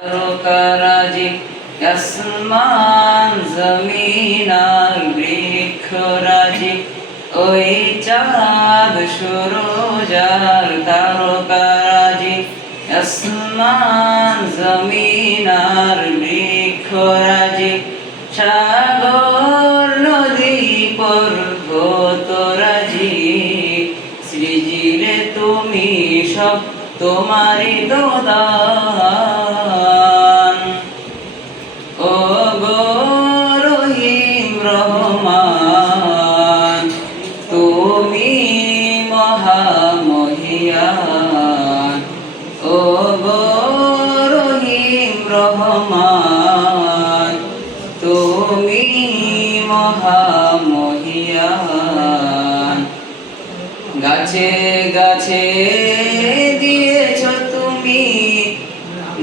তারকারাজি আসমান জমিন আর বৃক্ষরাজি ওই চাঁদ সূরজ আর তারকারাজি আসমান জমিন আর বৃক্ষরাজি সাগর নদী পর্বতরাজি সৃজিলে তুমি সব তোমারই তো দান। ও গো রহিম রহমান তুমি মহামহিয়ান। ও গো রহিম রহমান তুমি মহামহিয়ান। গাছে গাছে দিয়েছ তুমি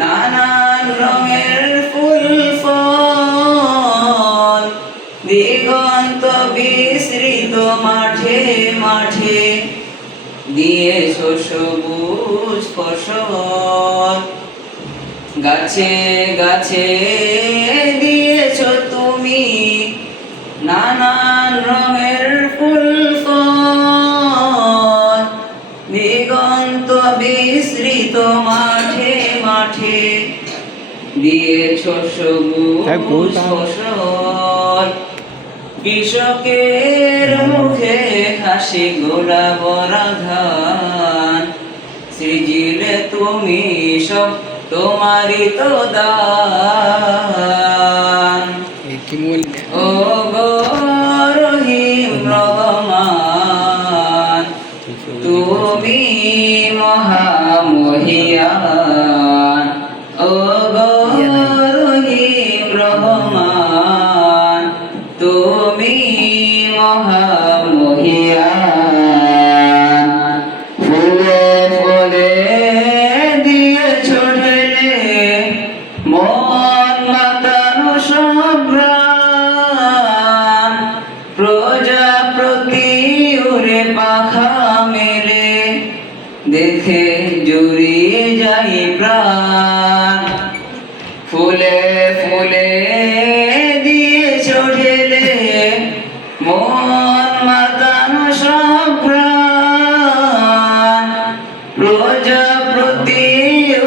নানান রঙের ফুল ফল, দিগন্ত বিস্তৃত মাঠে মাঠে দিয়েছ সবুজ ফসল। গাছে গাছে দিয়েছ তুমি নানান রঙের ফুল ফল, দিগন্ত বিস্তৃত মাঠে মাঠে দিয়েছ সবুজ ফসল। কৃষকের মুখে হাসি গোলা ভরা ধান, সৃজিলে তুমি সব তোমারই তো দান। ও গো রহিম রহমান তুমি মহামহিয়ান। ও গো রহিম রহমান তুমি মহামহিয়ান। ফুলে ফুলে দিয়েছ ঢেলে মন মাতানো সঘ্রাণ, প্রজাপতি উড়ে পাখা মেলে দেখে জুড়িয়ে যাই প্রাণ। ফুলে ফুলে দিয়েছ ঢেলে মন মাতানো সঘ্রাণ, প্রজাপতি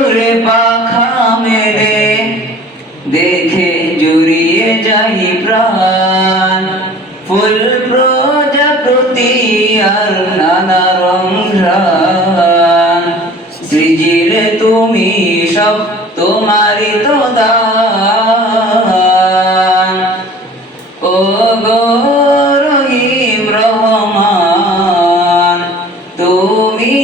উড়ে পাখা মেলে দেখে জুড়িয়ে যাই প্রাণ। ফুল প্রজাপতি আর নানা রঙ সৃজিলে তুমি সব তোমারই তো দান। ও গো রহিম রহমান তুমি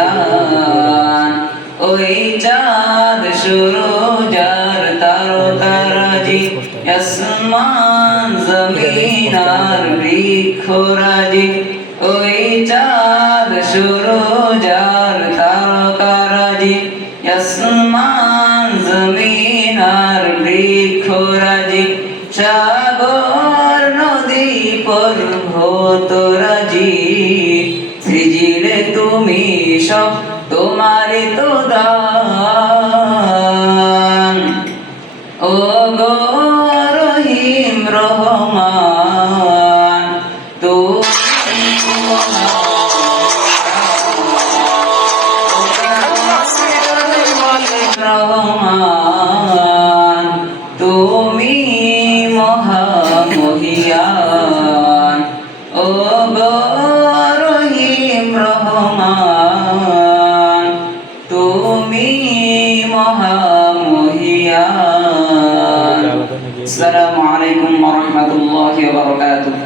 মহামহিয়ান। ওই চাঁদ সূরজ আর তারকারাজি আসমান জমিন আর বৃক্ষরাজি, ওই চাঁদ সূরজ আর তারকারাজি আসমান জমিন আর বৃক্ষরাজি সাগর নদী পর্বতরাজি সৃজিলে তুমি সব তোমারই তো দান। ও গো রহিম রহমান তুমি রহমান তুমি মহামহিয়ান। ও গো রহিম রহমান তুমি মহামহিয়ান। আসসালামু আলাইকুম ওয়া রাহমাতুল্লাহি ওয়া বারাকাতুহু।